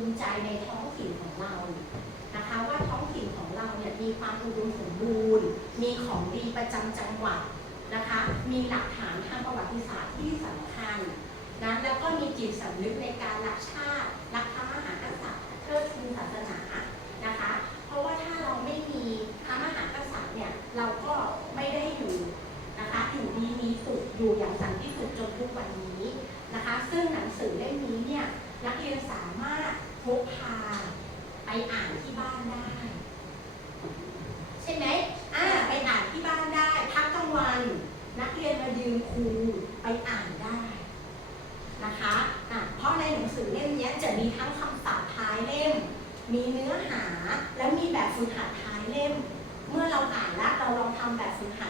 มิใจในท้องถิ่นของเรานะคะว่าท้องถิ่นของเราเนี่ยมีความอุดมสมบูรณ์ มีของดีประจำจังหวัดนะคะ มีหลักฐานทางประวัติศาสตร์ที่สำคัญนะแล้วก็มีจิตสำนึกในการรักชาติ มีเนื้อหาและมีแบบฝึกหัดท้ายเล่ม เมื่อเราอ่านแล้วเราลองทำแบบฝึกหัด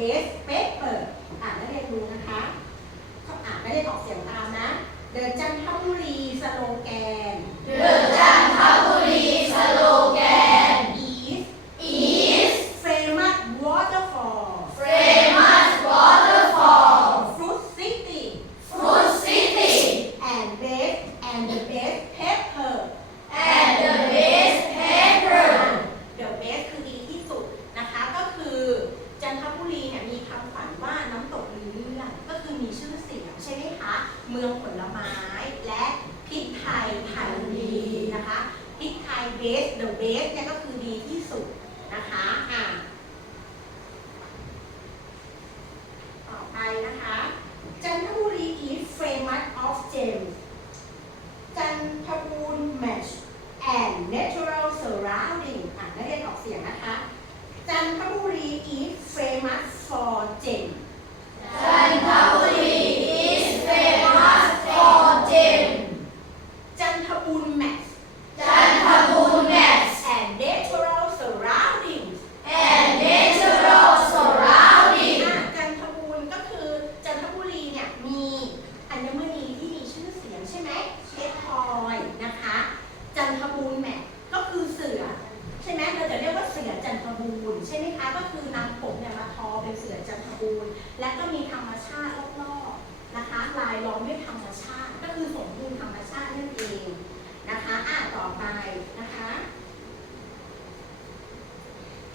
base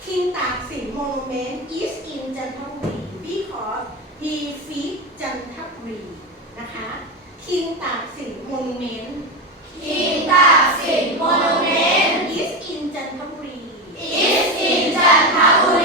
King Tak Sin Monument is in จันทบุรี because he fit จันทบุรีนะคะ King Tak Sin Monument King Tak Sin Monument is in จันทบุรี is in จันทบุรี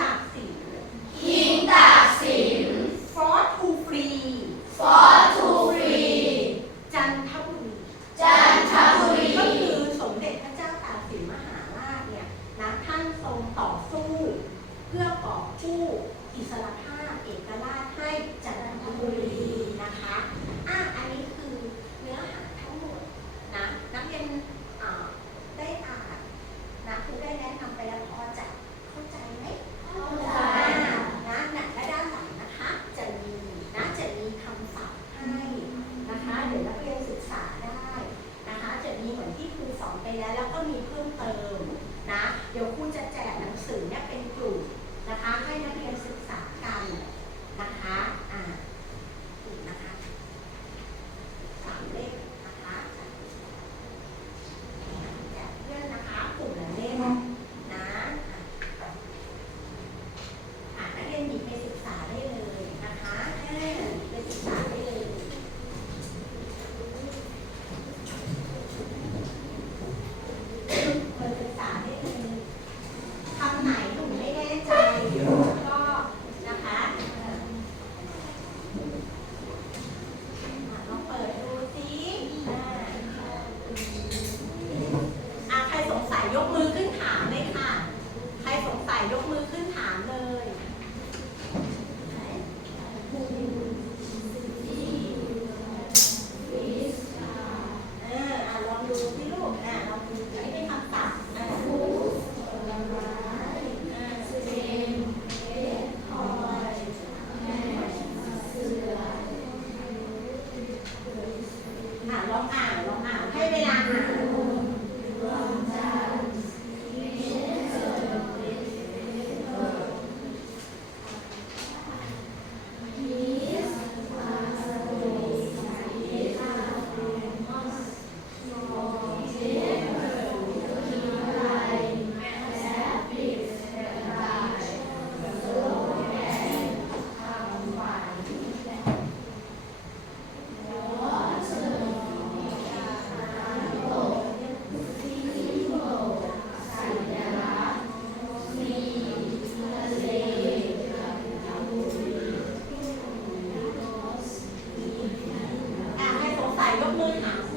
ตากสิน หินตากสินฟอสทูฟรีฟอส Cảm ơn.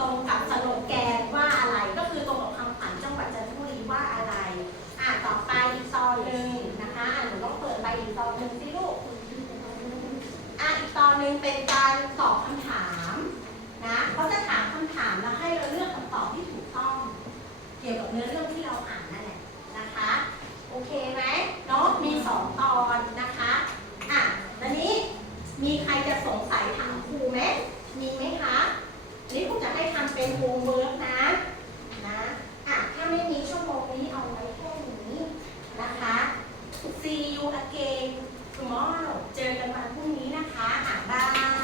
ตรงกับสโลแกนว่าอะไรก็คือตรงกับคำขวัญจังหวัดจันทบุรีว่าอะไร อ่าต่อไปอีกซองหนึ่งนะคะอ่าหนูต้องเปิดไปอีกซองหนึ่งสิลูกอ่าอีกตอนหนึ่งเป็นการตอบคำถามนะเขาจะถามคำถามแล้วให้เราเลือกคำตอบที่ถูกต้อง เกี่ยวกับเนื้อเรื่องที่เราอ่านนั่นแหละนะคะ โอเคไหม เป็นโฮมเวิร์กนะนะอะถ้าไม่มีชั่วโมงนี้เอาไว้แค่นี้นะคะ see you again tomorrow เจอกันวันพรุ่งนี้นะคะอะบา